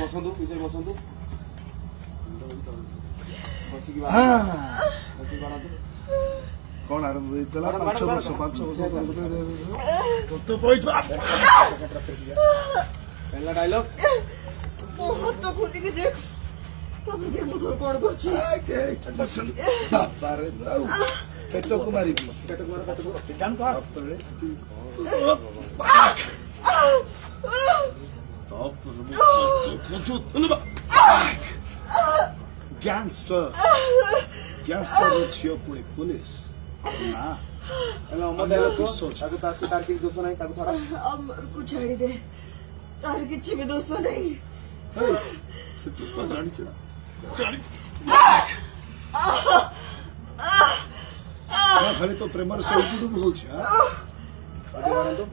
बसंतु पीछे बसंतु बसिकी कौन आरंभ होता 5 वर्ष तो पहला डायलॉग बहुत तो खुद ही देख तब ये मुझे कौन करछ पेटो कुमारी जान को गैंगस्टर झील पुणी पुलिस ना अमर डायलॉग को ताकि तार की दोस्त नहीं ताकि थोड़ा अमर को छाड़ी दे तार किसी के दोस्त नहीं से तो जानी क्या खाली तो प्रेमर से उडुडु होछ आगे बढ़ो तो